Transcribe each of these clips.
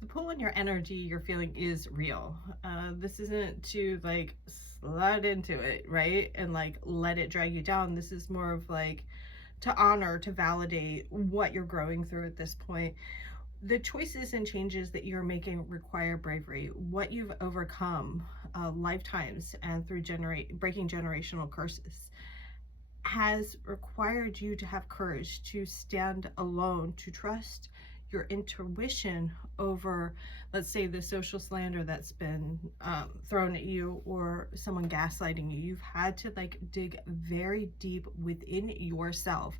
The pull on your energy you're feeling is real. This isn't to like slide into it, right? And like let it drag you down. This is more of like to honor, to validate what you're growing through at this point. The choices and changes that you're making require bravery. What you've overcome lifetimes and through breaking generational curses has required you to have courage to stand alone, to trust your intuition over, let's say, the social slander that's been thrown at you or someone gaslighting you. You've had to like dig very deep within yourself.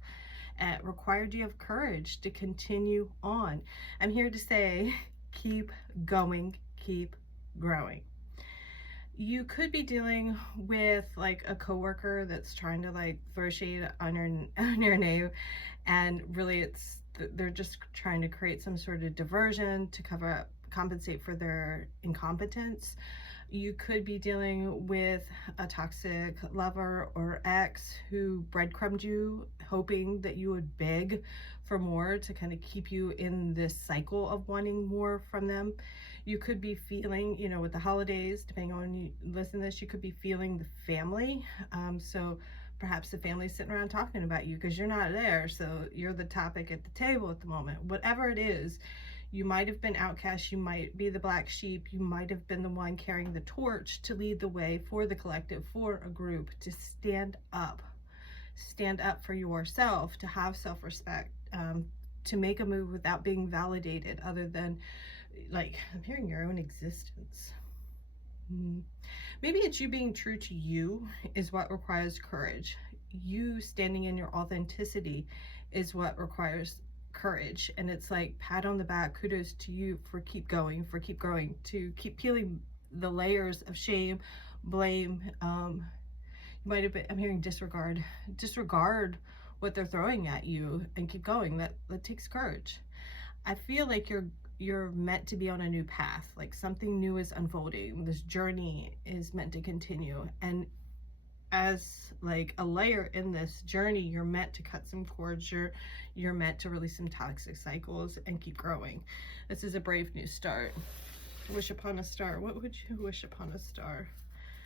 It required you have courage to continue on. I'm here to say, keep going, keep growing. You could be dealing with like a coworker that's trying to like throw shade on your name, and really they're just trying to create some sort of diversion to compensate for their incompetence. You could be dealing with a toxic lover or ex who breadcrumbed you, hoping that you would beg for more to kind of keep you in this cycle of wanting more from them. You could be feeling, with the holidays, depending on when you listen to this, you could be feeling the family. So perhaps the family's sitting around talking about you because you're not there. So you're the topic at the table at the moment. Whatever it is, you might have been outcast, you might be the black sheep, you might have been the one carrying the torch to lead the way for the collective, for a group, to stand up for yourself, to have self-respect, to make a move without being validated, other than like, I'm hearing your own existence. Maybe it's you being true to you is what requires courage. You standing in your authenticity is what requires courage. And it's like, pat on the back, kudos to you for keep going, to keep peeling the layers of shame, blame. You might have been, I'm hearing disregard what they're throwing at you and keep going. That takes courage. I feel like you're meant to be on a new path, like something new is unfolding. This journey is meant to continue, and as like a layer in this journey, you're meant to cut some cords, you're meant to release some toxic cycles and keep growing. This is a brave new start. Wish upon a star. What would you wish upon a star?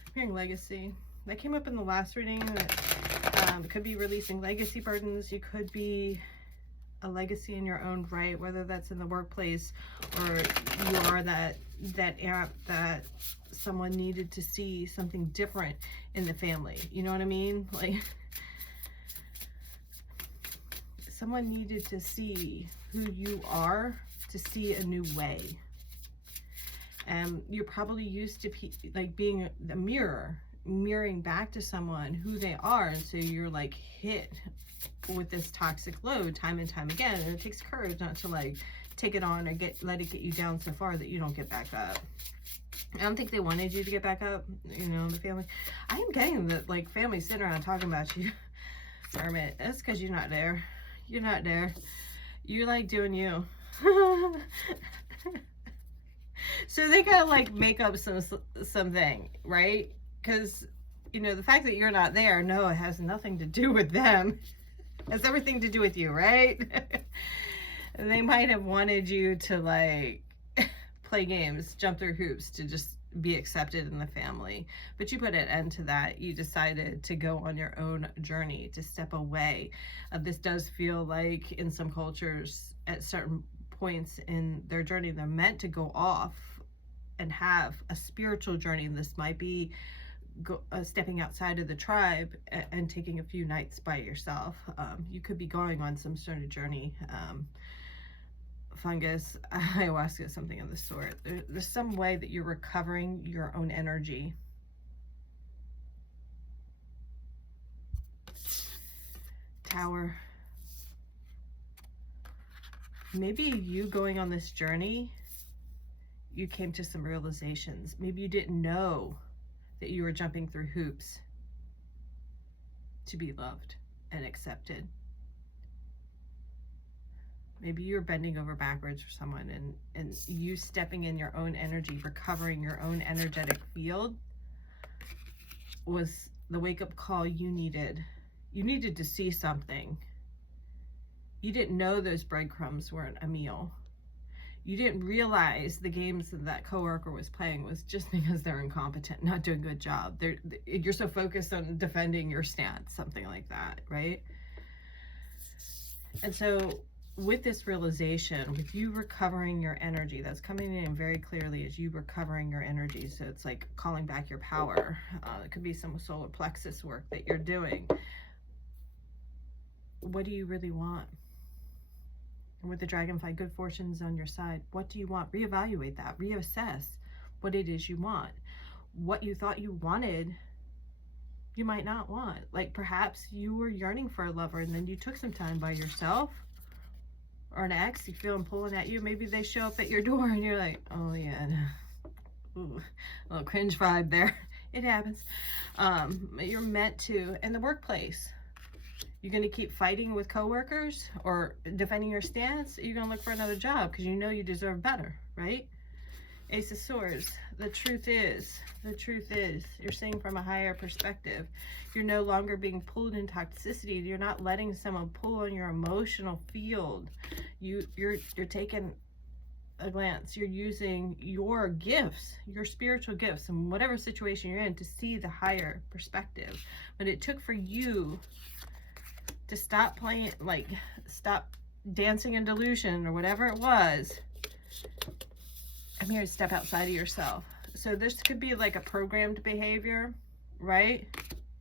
I'm hearing legacy. That came up in the last reading. It could be releasing legacy burdens. You could be a legacy in your own right, whether that's in the workplace or you are that aunt that someone needed to see something different in the family. You know what I mean? Like, someone needed to see who you are, to see a new way. And you're probably used to like being a mirroring back to someone who they are, and so you're like hit with this toxic load time and time again, and it takes courage not to like take it on or let it get you down so far that you don't get back up. I don't think they wanted you to get back up, the family. I am getting that like family sitting around talking about you. Hermit, that's because you're not there. You're not there. You like doing you. So they gotta like make up something, right? Because the fact that you're not there, no, it has nothing to do with them. It has everything to do with you, right? And they might have wanted you to like play games, jump through hoops to just be accepted in the family. But you put an end to that. You decided to go on your own journey, to step away. This does feel like in some cultures at certain points in their journey, they're meant to go off and have a spiritual journey. This might be stepping outside of the tribe and taking a few nights by yourself. You could be going on some sort of journey. Fungus, ayahuasca, something of the sort. There's some way that you're recovering your own energy. Tower. Maybe you going on this journey, you came to some realizations. Maybe you didn't know that you were jumping through hoops to be loved and accepted. Maybe you're bending over backwards for someone, and you stepping in your own energy, recovering your own energetic field was the wake-up call you needed. You needed to see something. You didn't know those breadcrumbs weren't a meal. You didn't realize the games that that coworker was playing was just because they're incompetent, not doing a good job. You're so focused on defending your stance, something like that, right? And so with this realization, with you recovering your energy, that's coming in very clearly as you recovering your energy. So it's like calling back your power. It could be some solar plexus work that you're doing. What do you really want? With the dragonfly, good fortune's on your side. What do you want? Reevaluate that. Reassess what it is you want. What you thought you wanted, you might not want. Like perhaps you were yearning for a lover and then you took some time by yourself, or an ex, you feel them pulling at you. Maybe they show up at your door and you're like, oh yeah, ooh, a little cringe vibe there. It happens. You're meant to, in the workplace, you're going to keep fighting with coworkers or defending your stance. You're going to look for another job because you know you deserve better, right? Ace of Swords. The truth is, you're seeing from a higher perspective. You're no longer being pulled in toxicity. You're not letting someone pull on your emotional field. You're taking a glance. You're using your gifts, your spiritual gifts, in whatever situation you're in, to see the higher perspective. But it took for you to stop playing, like stop dancing in delusion or whatever it was. I'm here to step outside of yourself. So this could be like a programmed behavior, right?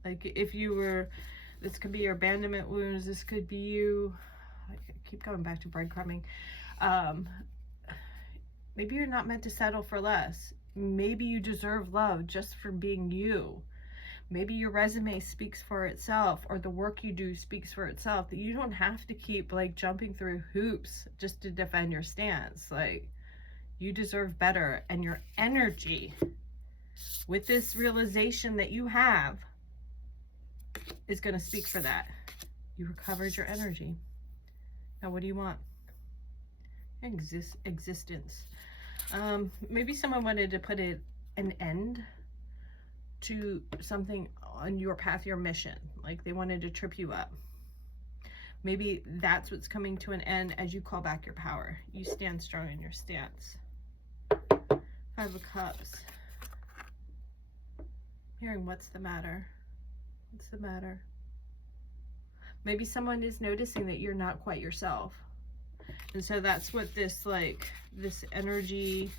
Like if you were, this could be your abandonment wounds. This could be you, I keep going back to breadcrumbing. Maybe you're not meant to settle for less. Maybe you deserve love just for being you. Maybe your resume speaks for itself, or the work you do speaks for itself, that you don't have to keep like jumping through hoops just to defend your stance. Like, you deserve better, and your energy with this realization that you have is going to speak for that. You recovered your energy. Now what do you want? Existence. Maybe someone wanted to put an end to something on your path, your mission. Like they wanted to trip you up. Maybe that's what's coming to an end as you call back your power. You stand strong in your stance. Five of Cups. Hearing what's the matter? What's the matter? Maybe someone is noticing that you're not quite yourself. And so that's what this, like, this energy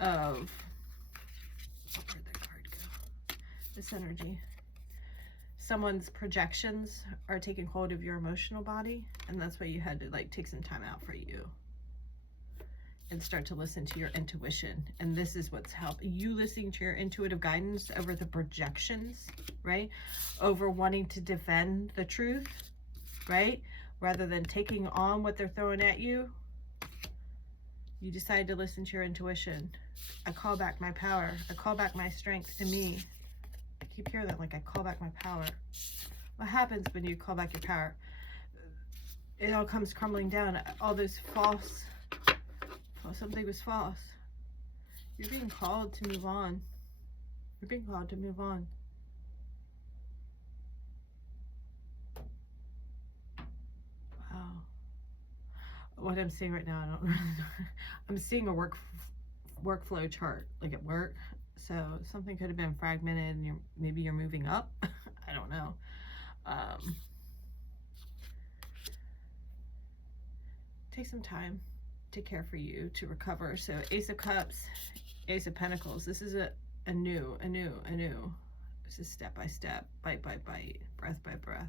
of, where'd that card go? This energy. Someone's projections are taking hold of your emotional body, and that's why you had to, like, take some time out for you and start to listen to your intuition. And this is what's helping you, listening to your intuitive guidance over the projections, right? Over wanting to defend the truth, right? Rather than taking on what they're throwing at you, you decide to listen to your intuition. I call back my power. I call back my strength to me. I keep hearing that, like, I call back my power. What happens when you call back your power? It all comes crumbling down. All those false, something was false. You're being called to move on. You're being called to move on. Wow. What I'm seeing right now, I don't really know. I'm seeing a workflow chart, like at work. So something could have been fragmented, and maybe you're moving up. I don't know. Take some time to care for you, to recover. So Ace of Cups, Ace of Pentacles. This is a new. This is step by step, bite by bite, breath by breath.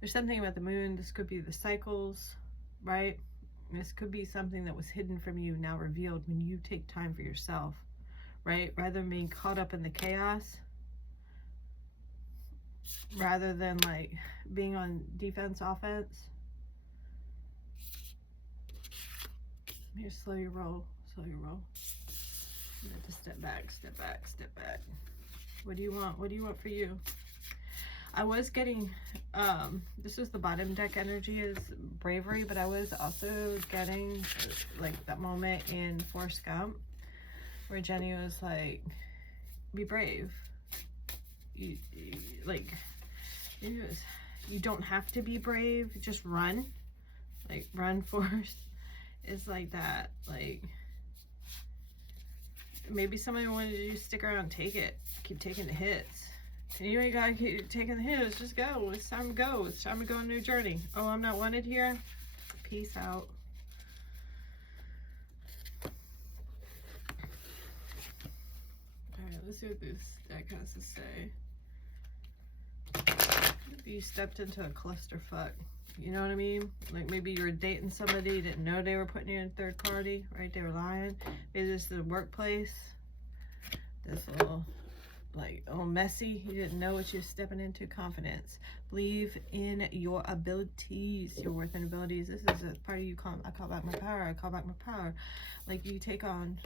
There's something about the moon. This could be the cycles, right? This could be something that was hidden from you, now revealed when you take time for yourself, right? Rather than being caught up in the chaos, rather than like being on defense, offense. Here, slow your roll, slow your roll. You have to step back, step back, step back. What do you want? What do you want for you? I was getting, this is the bottom deck energy, is bravery, but I was also getting like that moment in Forrest Gump where Jenny was like, be brave. You don't have to be brave, just run. Like, run, Forrest. is like that. Like, maybe somebody wanted you to stick around and take it. Keep taking the hits. And you ain't gotta keep taking the hits. Just go. It's time to go. It's time to go on a new journey. Oh, I'm not wanted here? Peace out. Alright, let's see what this deck has to say. Maybe you stepped into a clusterfuck. You know what I mean? Like, maybe you were dating somebody, didn't know they were putting you in third party, right? They were lying. Maybe this is the workplace. This little, like, oh, messy. You didn't know what you were stepping into. Confidence. Believe in your abilities, your worth and abilities. This is a part of you. I call back my power. I call back my power. Like, you take on,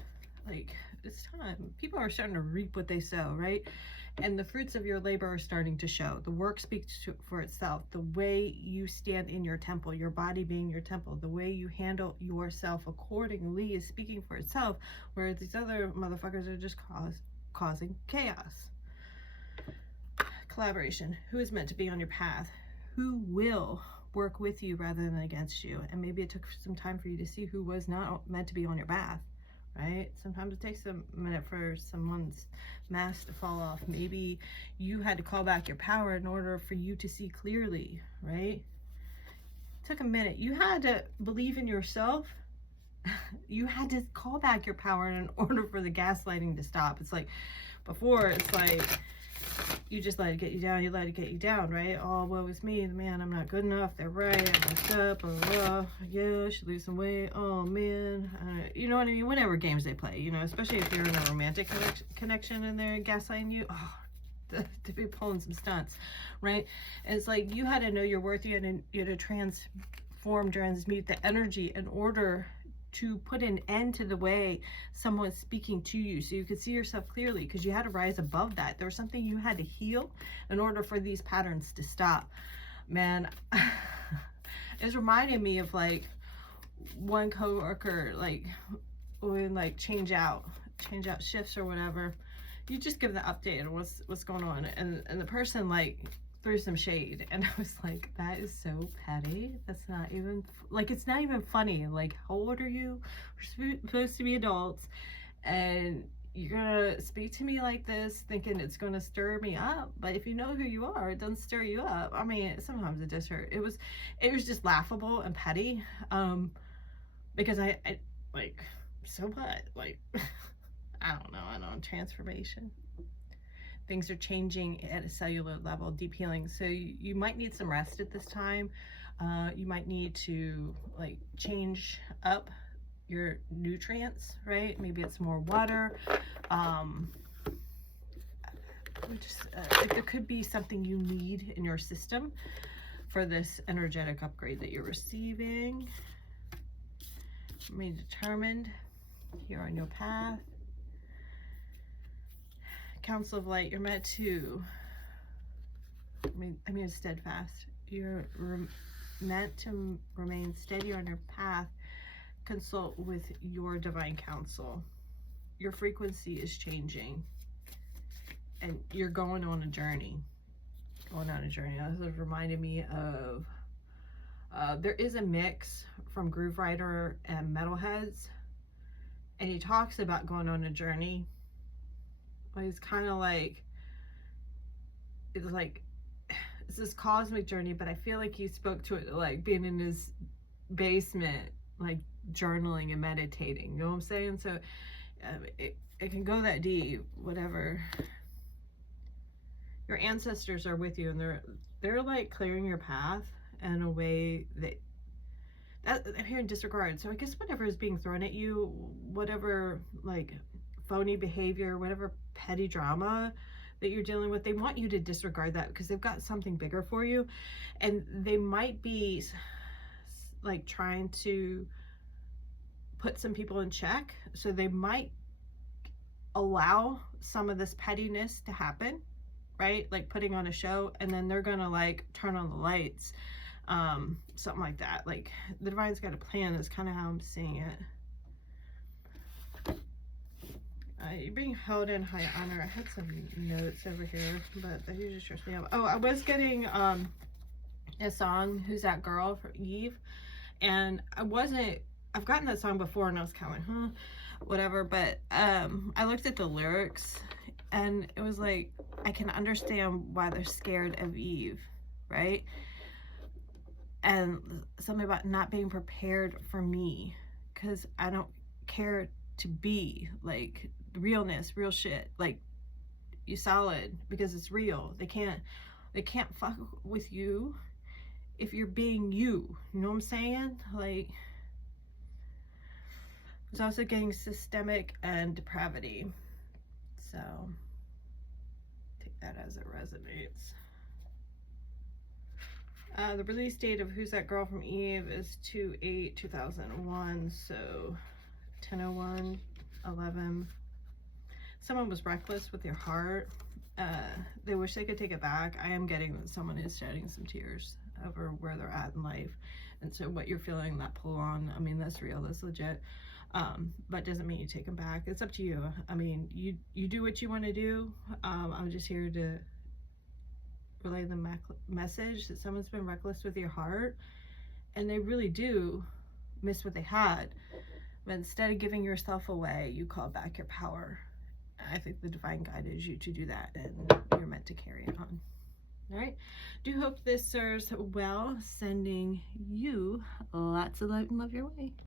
like, it's time. People are starting to reap what they sow, right? And the fruits of your labor are starting to show. The work speaks for itself. The way you stand in your temple, your body being your temple, the way you handle yourself accordingly is speaking for itself, whereas these other motherfuckers are just causing chaos. Collaboration. Who is meant to be on your path? Who will work with you rather than against you? And maybe it took some time for you to see who was not meant to be on your path. Right? Sometimes it takes a minute for someone's mask to fall off. Maybe you had to call back your power in order for you to see clearly, right? It took a minute. You had to believe in yourself. You had to call back your power in order for the gaslighting to stop. It's like, before, it's like, you just let it get you down, you let it get you down, right? Oh, woe is me, man, I'm not good enough, they're right, I messed up, yeah, I should lose some weight, oh man, you know what I mean? Whatever games they play, you know, especially if you're in a romantic connection and they're gaslighting you, oh, to be pulling some stunts, right? And it's like, you had to know your worth, you had to transmute the energy in order to put an end to the way someone's speaking to you, so you could see yourself clearly, because you had to rise above that. There was something you had to heal in order for these patterns to stop. Man, it's reminding me of, like, one coworker, like, when, like, change out shifts or whatever, you just give the update on what's going on, and the person, like, threw some shade, and I was like, that is so petty. That's not even, like, it's not even funny. Like, how old are you? We're supposed to be adults, and you're gonna speak to me like this thinking it's gonna stir me up. But if you know who you are, it doesn't stir you up. I mean, sometimes it does hurt. It was just laughable and petty, because I like, so what, like, I don't know, transformation. Things are changing at a cellular level, deep healing. So you might need some rest at this time. You might need to, like, change up your nutrients, right? Maybe it's more water. There could be something you need in your system for this energetic upgrade that you're receiving. Remain determined here on your path. Council of Light, you're meant to, I mean steadfast. You're meant to remain steady on your path. Consult with your divine counsel. Your frequency is changing, and you're going on a journey. This has reminded me of, there is a mix from Groove Rider and Metalheads, and he talks about going on a journey. It's kind of like, it's this cosmic journey, but I feel like he spoke to it like being in his basement, like journaling and meditating, you know what I'm saying? So it can go that deep. Whatever, your ancestors are with you, and they're like clearing your path in a way that I'm hearing disregard. So I guess whatever is being thrown at you, whatever, like, phony behavior, whatever petty drama that you're dealing with, they want you to disregard that, because they've got something bigger for you, and they might be, like, trying to put some people in check. So they might allow some of this pettiness to happen, right? Like putting on a show, and then they're gonna, like, turn on the lights, something like that. Like, the divine's got a plan. That's kind of how I'm seeing it. You're being held in high honor. I had some notes over here, but that usually stressed me out. Oh, I was getting a song, Who's That Girl, for Eve, and I I've gotten that song before and I was kind of like, huh, whatever. But I looked at the lyrics and it was like, I can understand why they're scared of Eve, right? And something about not being prepared for me, because I don't care to be like realness, real shit. Like, you solid because it's real. They can't fuck with you if you're being you. You know what I'm saying? Like, there's also getting systemic and depravity. So take that as it resonates. The release date of Who's That Girl from Eve is 2/8/2001, so 10:01, 11. Someone was reckless with your heart. They wish they could take it back. I am getting that someone is shedding some tears over where they're at in life. And so what you're feeling, that pull on, I mean, that's real, that's legit. But doesn't mean you take them back. It's up to you. I mean, you do what you want to do. I'm just here to relay the message that someone's been reckless with your heart, and they really do miss what they had. But instead of giving yourself away, you call back your power. I think the divine guided you to do that, and you're meant to carry it on. All right. Do hope this serves well. Sending you lots of light and love your way.